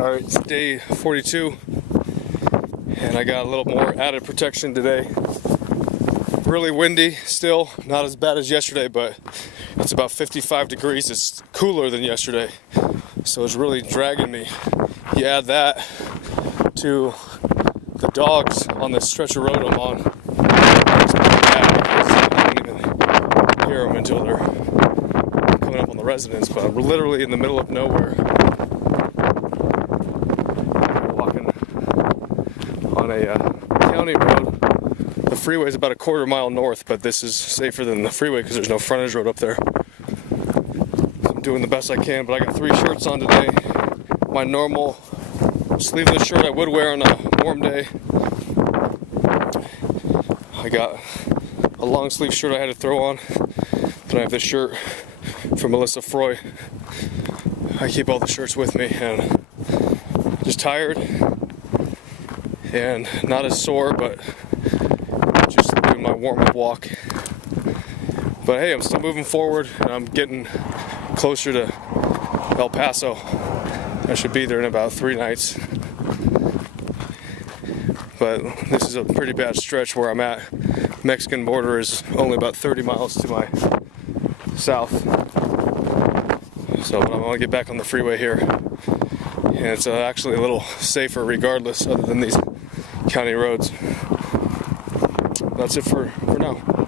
Alright, it's day 42, and I got a little more added protection today. Really windy still, not as bad as yesterday, but it's about 55 degrees. It's cooler than yesterday, so it's really dragging me. You add that to the dogs on this stretch of road I'm on, it's pretty bad because I don't even hear them until they're coming up on the residence, but we're literally in the middle of nowhere. On a county road. The freeway is about a quarter mile north, but this is safer than the freeway because there's no frontage road up there. So I'm doing the best I can, but I got 3 shirts on today. My normal sleeveless shirt I would wear on a warm day. I got a long sleeve shirt I had to throw on. Then I have this shirt from Melissa Froy. I keep all the shirts with me, and just tired and not as sore, but just doing my warm-up walk. But hey, I'm still moving forward, and I'm getting closer to El Paso. I should be there in about 3 nights. But this is a pretty bad stretch where I'm at. Mexican border is only about 30 miles to my south. So, but I'm gonna get back on the freeway here. And it's actually a little safer regardless, other than these county roads. That's it for now.